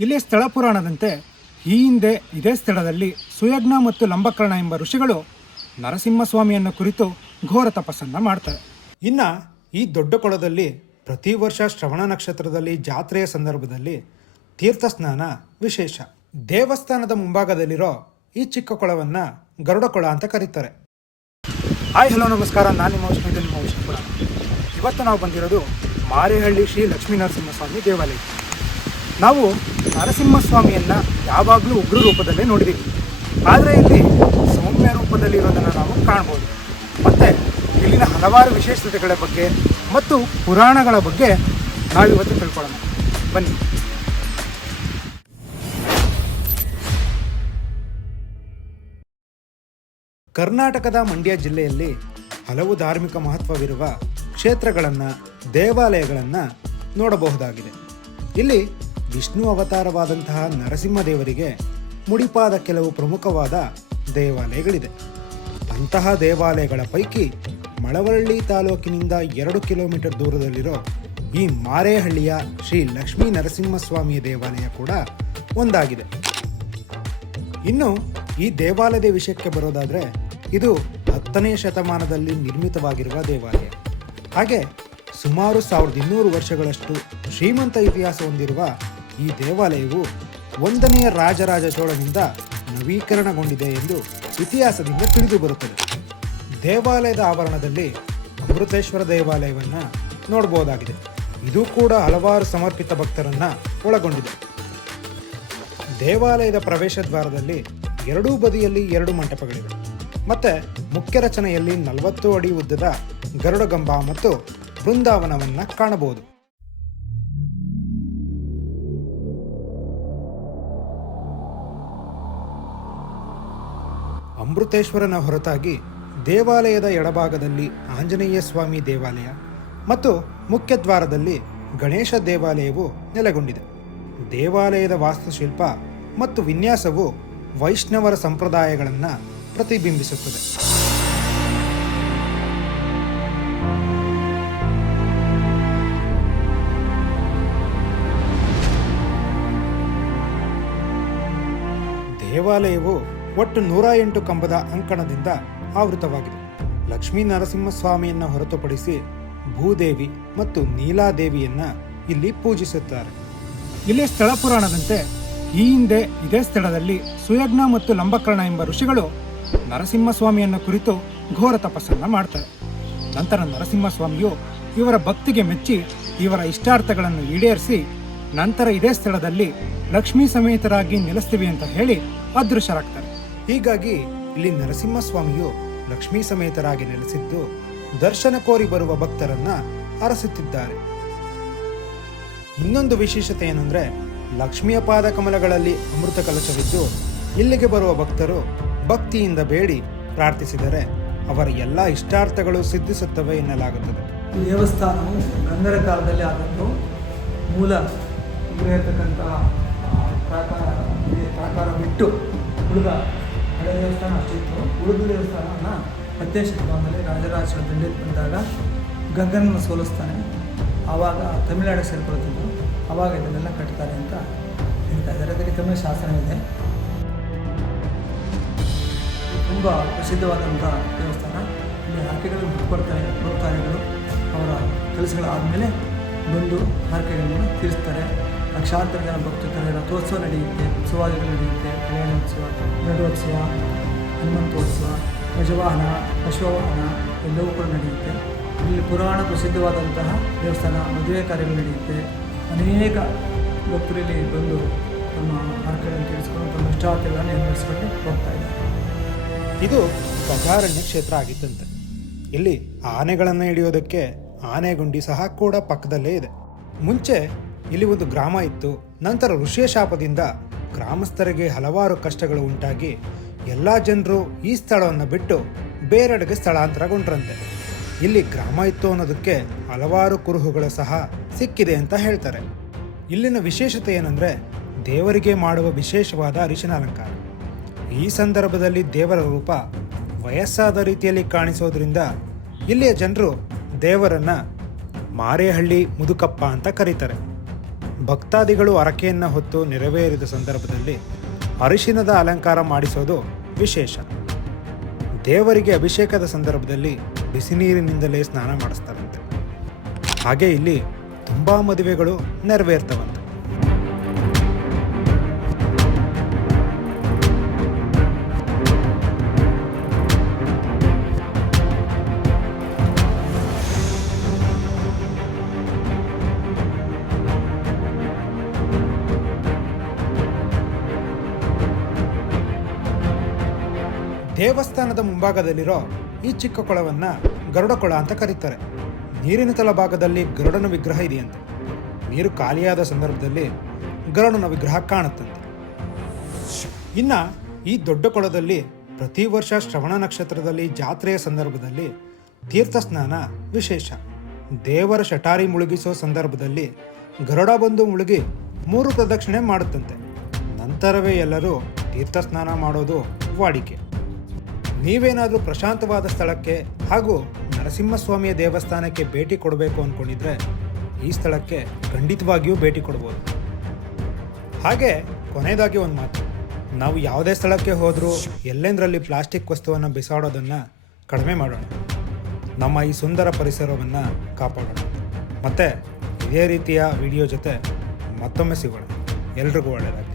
ಇಲ್ಲಿ ಸ್ಥಳ ಪುರಾಣದಂತೆ ಈ ಹಿಂದೆ ಇದೇ ಸ್ಥಳದಲ್ಲಿ ಸುಯಜ್ಞ ಮತ್ತು ಲಂಬಕರ್ಣ ಎಂಬ ಋಷಿಗಳು ನರಸಿಂಹಸ್ವಾಮಿಯನ್ನು ಕುರಿತು ಘೋರ ತಪಸ್ಸನ್ನು ಮಾಡ್ತಾರೆ. ಇನ್ನು ಈ ದೊಡ್ಡ ಕೊಳದಲ್ಲಿ ಪ್ರತಿ ವರ್ಷ ಶ್ರವಣ ನಕ್ಷತ್ರದಲ್ಲಿ ಜಾತ್ರೆಯ ಸಂದರ್ಭದಲ್ಲಿ ತೀರ್ಥ ಸ್ನಾನ ವಿಶೇಷ. ದೇವಸ್ಥಾನದ ಮುಂಭಾಗದಲ್ಲಿರೋ ಈ ಚಿಕ್ಕ ಕೊಳವನ್ನು ಗರುಡ ಕೊಳ ಅಂತ ಕರೀತಾರೆ. ಹಾಯ್ ಹಲೋ ನಮಸ್ಕಾರ, ನಾನು ನಿಮ್ಮ ವಿಷ್ಣುಪುರ. ಇವತ್ತು ನಾವು ಬಂದಿರೋದು ಮಾರೇಹಳ್ಳಿ ಶ್ರೀ ಲಕ್ಷ್ಮೀ ನರಸಿಂಹಸ್ವಾಮಿ ದೇವಾಲಯ. ನಾವು ನರಸಿಂಹಸ್ವಾಮಿಯನ್ನು ಯಾವಾಗಲೂ ಉಗ್ರ ರೂಪದಲ್ಲೇ ನೋಡಿದ್ದೀವಿ, ಆದರೆ ಇಲ್ಲಿ ಸೌಮ್ಯ ರೂಪದಲ್ಲಿ ಇರೋದನ್ನು ನಾವು ಕಾಣ್ಬೋದು. ಮತ್ತು ಇಲ್ಲಿನ ಹಲವಾರು ವಿಶೇಷತೆಗಳ ಬಗ್ಗೆ ಮತ್ತು ಪುರಾಣಗಳ ಬಗ್ಗೆ ನಾವಿವತ್ತು ತಿಳ್ಕೊಳ್ಳೋಣ. ಬನ್ನಿ. ಕರ್ನಾಟಕದ ಮಂಡ್ಯ ಜಿಲ್ಲೆಯಲ್ಲಿ ಹಲವು ಧಾರ್ಮಿಕ ಮಹತ್ವವಿರುವ ಕ್ಷೇತ್ರಗಳನ್ನು, ದೇವಾಲಯಗಳನ್ನು ನೋಡಬಹುದಾಗಿದೆ. ಇಲ್ಲಿ ವಿಷ್ಣು ಅವತಾರವಾದಂತಹ ನರಸಿಂಹದೇವರಿಗೆ ಮುಡಿಪಾದ ಕೆಲವು ಪ್ರಮುಖವಾದ ದೇವಾಲಯಗಳಿದೆ. ಅಂತಹ ದೇವಾಲಯಗಳ ಪೈಕಿ ಮಳವಳ್ಳಿ ತಾಲೂಕಿನಿಂದ 2 ಕಿಲೋಮೀಟರ್ ದೂರದಲ್ಲಿರೋ ಈ ಮಾರೇಹಳ್ಳಿಯ ಶ್ರೀ ಲಕ್ಷ್ಮೀ ನರಸಿಂಹಸ್ವಾಮಿಯ ದೇವಾಲಯ ಕೂಡ ಒಂದಾಗಿದೆ. ಇನ್ನು ಈ ದೇವಾಲಯದ ವಿಷಯಕ್ಕೆ ಬರೋದಾದರೆ, ಇದು 10ನೇ ಶತಮಾನದಲ್ಲಿ ನಿರ್ಮಿತವಾಗಿರುವ ದೇವಾಲಯ. ಹಾಗೆ ಸುಮಾರು 1200 ವರ್ಷಗಳಷ್ಟು ಶ್ರೀಮಂತ ಇತಿಹಾಸ ಹೊಂದಿರುವ ಈ ದೇವಾಲಯವು 1ನೇ ರಾಜರಾಜ ಚೋಳನಿಂದ ನವೀಕರಣಗೊಂಡಿದೆ ಎಂದು ಇತಿಹಾಸದಿಂದ ತಿಳಿದು ಬರುತ್ತದೆ. ದೇವಾಲಯದ ಆವರಣದಲ್ಲಿ ಅಮೃತೇಶ್ವರ ದೇವಾಲಯವನ್ನು ನೋಡಬಹುದಾಗಿದೆ. ಇದು ಕೂಡ ಹಲವಾರು ಸಮರ್ಪಿತ ಭಕ್ತರನ್ನು ಒಳಗೊಂಡಿದೆ. ದೇವಾಲಯದ ಪ್ರವೇಶ ದ್ವಾರದಲ್ಲಿ ಎರಡೂ ಬದಿಯಲ್ಲಿ 2 ಮಂಟಪಗಳಿವೆ. ಮತ್ತು ಮುಖ್ಯ ರಚನೆಯಲ್ಲಿ 40 ಅಡಿ ಉದ್ದದ ಗರುಡಗಂಬ ಮತ್ತು ಬೃಂದಾವನವನ್ನು ಕಾಣಬಹುದು. ಅಮೃತೇಶ್ವರನ ಹೊರತಾಗಿ ದೇವಾಲಯದ ಎಡಭಾಗದಲ್ಲಿ ಆಂಜನೇಯ ಸ್ವಾಮಿ ದೇವಾಲಯ ಮತ್ತು ಮುಖ್ಯ ದ್ವಾರದಲ್ಲಿ ಗಣೇಶ ದೇವಾಲಯವು ನೆಲೆಗೊಂಡಿದೆ. ದೇವಾಲಯದ ವಾಸ್ತುಶಿಲ್ಪ ಮತ್ತು ವಿನ್ಯಾಸವು ವೈಷ್ಣವರ ಸಂಪ್ರದಾಯಗಳನ್ನು ಪ್ರತಿಬಿಂಬಿಸುತ್ತದೆ. ದೇವಾಲಯವು ಒಟ್ಟು 108 ಕಂಬದ ಅಂಕಣದಿಂದ ಆವೃತವಾಗಿದೆ. ಲಕ್ಷ್ಮೀ ನರಸಿಂಹಸ್ವಾಮಿಯನ್ನು ಹೊರತುಪಡಿಸಿ ಭೂದೇವಿ ಮತ್ತು ನೀಲಾದೇವಿಯನ್ನ ಇಲ್ಲಿ ಪೂಜಿಸುತ್ತಾರೆ. ಇಲ್ಲಿ ಸ್ಥಳ ಪುರಾಣದಂತೆ ಈ ಹಿಂದೆ ಇದೇ ಸ್ಥಳದಲ್ಲಿ ಸುಯಜ್ಞ ಮತ್ತು ಲಂಬಕರ್ಣ ಎಂಬ ಋಷಿಗಳು ನರಸಿಂಹಸ್ವಾಮಿಯನ್ನು ಕುರಿತು ಘೋರ ತಪಸ್ಸನ್ನು ಮಾಡ್ತಾರೆ. ನಂತರ ನರಸಿಂಹಸ್ವಾಮಿಯು ಇವರ ಭಕ್ತಿಗೆ ಮೆಚ್ಚಿ ಇವರ ಇಷ್ಟಾರ್ಥಗಳನ್ನು ಈಡೇರಿಸಿ ನಂತರ ಇದೇ ಸ್ಥಳದಲ್ಲಿ ಲಕ್ಷ್ಮೀ ಸಮೇತರಾಗಿ ನೆಲೆಸ್ತೀವಿ ಅಂತ ಹೇಳಿ ಅದೃಶ್ಯರಾಗ್ತಾರೆ. ಹೀಗಾಗಿ ಇಲ್ಲಿ ನರಸಿಂಹಸ್ವಾಮಿಯು ಲಕ್ಷ್ಮೀ ಸಮೇತರಾಗಿ ನೆಲೆಸಿದ್ದು ದರ್ಶನ ಕೋರಿ ಬರುವ ಭಕ್ತರನ್ನ ಅರಸುತ್ತಿದ್ದಾರೆ. ಇನ್ನೊಂದು ವಿಶೇಷತೆ ಏನಂದ್ರೆ, ಲಕ್ಷ್ಮಿಯ ಪಾದ ಕಮಲಗಳಲ್ಲಿ ಅಮೃತ ಕಲಶವಿದ್ದು ಇಲ್ಲಿಗೆ ಬರುವ ಭಕ್ತರು ಭಕ್ತಿಯಿಂದ ಬೇಡಿ ಪ್ರಾರ್ಥಿಸಿದರೆ ಅವರ ಎಲ್ಲ ಇಷ್ಟಾರ್ಥಗಳು ಸಿದ್ಧಿಸುತ್ತವೆ ಎನ್ನಲಾಗುತ್ತದೆ. ಈ ದೇವಸ್ಥಾನವು ಗಂಗರ ಕಾಲದಲ್ಲಿ ಆದದ್ದು. ಮೂಲ ಇರತಕ್ಕಂತಹ ಪ್ರಾಕಾರ ಬಿಟ್ಟು ಉಳಿದ ಹಳೆ ದೇವಸ್ಥಾನ ಅಷ್ಟಿತ್ತು. ಉಳಿದ ದೇವಸ್ಥಾನವನ್ನು 10ನೇ ಶತಮಾನದಲ್ಲಿ ರಾಜರಾಜ ದಂಡೆಗೆ ಬಂದಾಗ ಗಂಗನನ್ನು ಸೋಲಿಸ್ತಾನೆ. ಆವಾಗ ತಮಿಳುನಾಡಿಗೆ ಸೇರ್ಕೊಳ್ತಿದ್ದು, ಆವಾಗ ಇದನ್ನೆಲ್ಲ ಕಟ್ತಾರೆ ಅಂತ ಹೇಳ್ತಾ ಇದ್ದಾರೆ. ಅದಕ್ಕೆ ತಮಿಳು ಶಾಸನವಿದೆ. ತುಂಬ ಪ್ರಸಿದ್ಧವಾದಂಥ ದೇವಸ್ಥಾನ. ಇಲ್ಲಿ ಹರಕೆಗಳನ್ನು ಬಿಟ್ಕೊಡ್ತಾರೆ. ಭಕ್ತಾದಿಗಳು ಅವರ ಕೆಲಸಗಳಾದಮೇಲೆ ಬಂದು ಹರಕೆಗಳನ್ನು ತೀರಿಸ್ತಾರೆ. ಲಕ್ಷಾಂತರ ಜನ ಭಕ್ತರು ರಥೋತ್ಸವ ನಡೆಯುತ್ತೆ, ಉತ್ಸವಾದಿಗಳು ನಡೆಯುತ್ತೆ. ಕಲ್ಯಾಣೋತ್ಸವ, ಗರುಡೋತ್ಸವ, ಹನುಮಂತೋತ್ಸವ, ಗಜವಾಹನ, ಅಶ್ವವಾಹನ ಎಲ್ಲವೂ ಕೂಡ ನಡೆಯುತ್ತೆ. ಇಲ್ಲಿ ಪುರಾಣ ಪ್ರಸಿದ್ಧವಾದಂತಹ ದೇವಸ್ಥಾನ. ಮದುವೆ ಕಾರ್ಯಗಳು ನಡೆಯುತ್ತೆ. ಅನೇಕ ಭಕ್ತರು ಇಲ್ಲಿ ಬಂದು ತಮ್ಮ ಹರಕೆಗಳನ್ನು ತೀರಿಸಿಕೊಂಡು ತಮ್ಮ ಇಷ್ಟಾರ್ಥಗಳನ್ನು ನೆರವೇರಿಸಿಕೊಂಡು ಹೋಗ್ತಾ ಇದ್ದಾರೆ. ಇದು ಗಜಾರಣ್ಯ ಕ್ಷೇತ್ರ ಆಗಿದ್ದಂತೆ. ಇಲ್ಲಿ ಆನೆಗಳನ್ನು ಹಿಡಿಯೋದಕ್ಕೆ ಆನೆಗುಂಡಿ ಸಹ ಕೂಡ ಪಕ್ಕದಲ್ಲೇ ಇದೆ. ಮುಂಚೆ ಇಲ್ಲಿ ಒಂದು ಗ್ರಾಮ ಇತ್ತು. ನಂತರ ಋಷಿಯ ಶಾಪದಿಂದ ಗ್ರಾಮಸ್ಥರಿಗೆ ಹಲವಾರು ಕಷ್ಟಗಳು ಉಂಟಾಗಿ ಎಲ್ಲ ಜನರು ಈ ಸ್ಥಳವನ್ನು ಬಿಟ್ಟು ಬೇರೆಡೆಗೆ ಸ್ಥಳಾಂತರಗೊಂಡ್ರಂತೆ. ಇಲ್ಲಿ ಗ್ರಾಮ ಇತ್ತು ಅನ್ನೋದಕ್ಕೆ ಹಲವಾರು ಕುರುಹುಗಳು ಸಹ ಸಿಕ್ಕಿದೆ ಅಂತ ಹೇಳ್ತಾರೆ. ಇಲ್ಲಿನ ವಿಶೇಷತೆ ಏನಂದರೆ, ದೇವರಿಗೆ ಮಾಡುವ ವಿಶೇಷವಾದ ಅರಿಶಿನ ಅಲಂಕಾರ. ಈ ಸಂದರ್ಭದಲ್ಲಿ ದೇವರ ರೂಪ ವಯಸ್ಸಾದ ರೀತಿಯಲ್ಲಿ ಕಾಣಿಸೋದ್ರಿಂದ ಇಲ್ಲಿಯ ಜನರು ದೇವರನ್ನ ಮಾರೇಹಳ್ಳಿ ಮುದುಕಪ್ಪ ಅಂತ ಕರೀತಾರೆ. ಭಕ್ತಾದಿಗಳು ಹರಕೆಯನ್ನು ಹೊತ್ತು ನೆರವೇರಿದ ಸಂದರ್ಭದಲ್ಲಿ ಅರಿಶಿನದ ಅಲಂಕಾರ ಮಾಡಿಸೋದು ವಿಶೇಷ. ದೇವರಿಗೆ ಅಭಿಷೇಕದ ಸಂದರ್ಭದಲ್ಲಿ ಬಿಸಿ ನೀರಿನಿಂದಲೇ ಸ್ನಾನ ಮಾಡಿಸ್ತಾರಂತೆ. ಹಾಗೆ ಇಲ್ಲಿ ತುಂಬ ಮದುವೆಗಳು ನೆರವೇರ್ತವಂತೆ. ದೇವಸ್ಥಾನದ ಮುಂಭಾಗದಲ್ಲಿರೋ ಈ ಚಿಕ್ಕ ಕೊಳವನ್ನು ಗರುಡ ಕೊಳ ಅಂತ ಕರೀತಾರೆ. ನೀರಿನ ತಳಭಾಗದಲ್ಲಿ ಗರುಡನ ವಿಗ್ರಹ ಇದೆಯಂತೆ. ನೀರು ಖಾಲಿಯಾದ ಸಂದರ್ಭದಲ್ಲಿ ಗರುಡನ ವಿಗ್ರಹ ಕಾಣುತ್ತಂತೆ. ಇನ್ನು ಈ ದೊಡ್ಡ ಕೊಳದಲ್ಲಿ ಪ್ರತಿ ವರ್ಷ ಶ್ರವಣ ನಕ್ಷತ್ರದಲ್ಲಿ ಜಾತ್ರೆಯ ಸಂದರ್ಭದಲ್ಲಿ ತೀರ್ಥ ಸ್ನಾನ ವಿಶೇಷ. ದೇವರ ಶಟಾರಿ ಮುಳುಗಿಸೋ ಸಂದರ್ಭದಲ್ಲಿ ಗರುಡ ಬಂದು ಮುಳುಗಿ 3 ಪ್ರದಕ್ಷಿಣೆ ಮಾಡುತ್ತಂತೆ. ನಂತರವೇ ಎಲ್ಲರೂ ತೀರ್ಥ ಸ್ನಾನ ಮಾಡೋದು ವಾಡಿಕೆ. ನೀವೇನಾದರೂ ಪ್ರಶಾಂತವಾದ ಸ್ಥಳಕ್ಕೆ ಹಾಗೂ ನರಸಿಂಹಸ್ವಾಮಿಯ ದೇವಸ್ಥಾನಕ್ಕೆ ಭೇಟಿ ಕೊಡಬೇಕು ಅಂದ್ಕೊಂಡಿದ್ರೆ ಈ ಸ್ಥಳಕ್ಕೆ ಖಂಡಿತವಾಗಿಯೂ ಭೇಟಿ ಕೊಡ್ಬೋದು. ಹಾಗೆ ಕೊನೆಯದಾಗಿ ಒಂದು ಮಾತು, ನಾವು ಯಾವುದೇ ಸ್ಥಳಕ್ಕೆ ಹೋದರೂ ಎಲ್ಲೆಂದರಲ್ಲಿ ಪ್ಲಾಸ್ಟಿಕ್ ವಸ್ತುವನ್ನು ಬಿಸಾಡೋದನ್ನು ಕಡಿಮೆ ಮಾಡೋಣ. ನಮ್ಮ ಈ ಸುಂದರ ಪರಿಸರವನ್ನು ಕಾಪಾಡೋಣ. ಮತ್ತು ಇದೇ ರೀತಿಯ ವಿಡಿಯೋ ಜೊತೆ ಮತ್ತೊಮ್ಮೆ ಸಿಗೋಣ. ಎಲ್ರಿಗೂ ಒಳ್ಳೆಯದಾಗಲಿ.